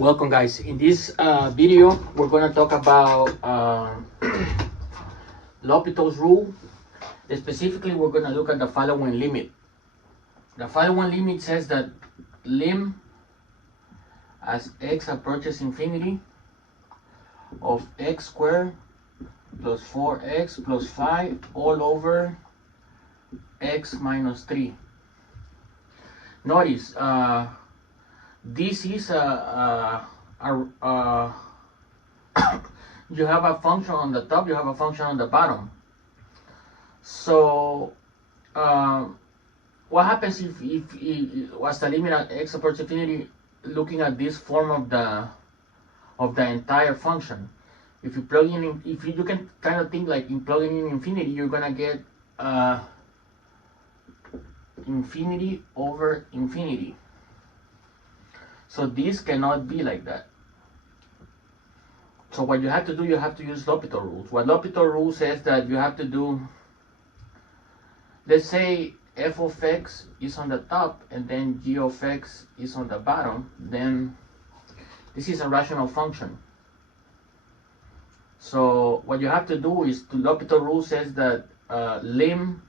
Welcome guys. In this video we're going to talk about L'Hopital's rule. Specifically we're going to look at the following limit. The following limit says that lim as x approaches infinity of x squared plus 4x plus 5 all over x minus 3. Notice this is you have a function on the top, you have a function on the bottom. So what happens if what's the limit at x approaches infinity, looking at this form of the entire function? If you plug in, if you can kind of think like in plugging in infinity, you're gonna get infinity over infinity. So this cannot be like that. So what you have to do, you have to use L'Hopital rules. What L'Hopital rule says that you have to do, let's say f of x is on the top and then g of x is on the bottom, then this is a rational function. So what you have to do is, the L'Hopital rule says that lim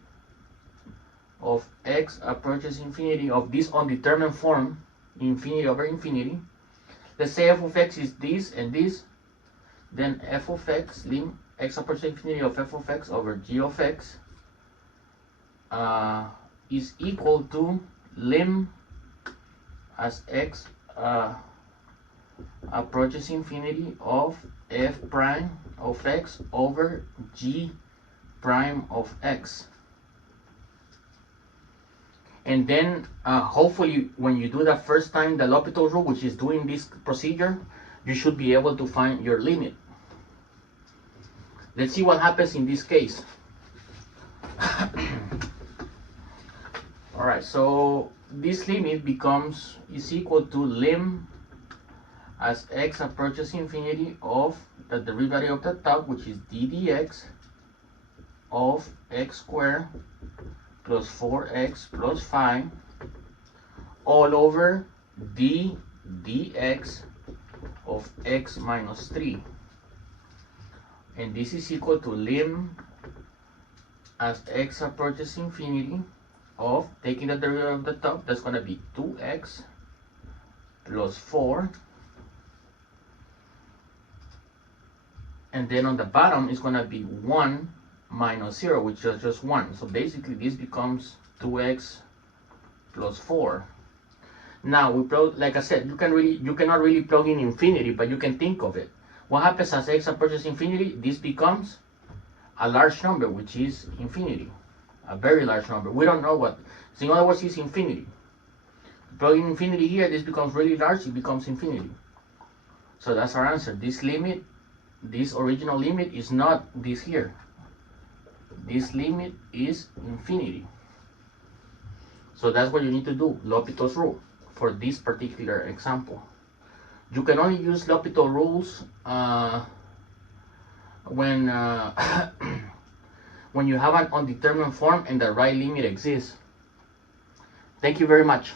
of x approaches infinity of this undetermined form, infinity over infinity. Let's say f of x is this and this, then f of x, lim x approaches infinity of f of x over g of x is equal to lim as x approaches infinity of f prime of x over g prime of x. And then hopefully when you do the first time the L'Hopital rule, which is doing this procedure, you should be able to find your limit. Let's see what happens in this case. Alright, so this limit is equal to lim as x approaches infinity of the derivative of the top, which is d dx of x squared plus 4x plus 5 all over d dx of x minus 3. And this is equal to lim as x approaches infinity of, taking the derivative of the top, that's going to be 2x plus 4. And then on the bottom is going to be 1 minus 0, which is just 1. So basically this becomes 2x plus 4. Now we plug, like I said, you cannot really plug in infinity, but you can think of it. What happens as x approaches infinity? This becomes a large number, which is infinity, a very large number. We don't know what. So in other words, it's infinity. Plug in infinity here, this becomes really large, it becomes infinity. So that's our answer. This limit, this original limit is not this here. This limit is infinity. So that's what you need to do, L'Hopital's rule, for this particular example. You can only use L'Hopital rules when when you have an undetermined form and the right limit exists. Thank you very much.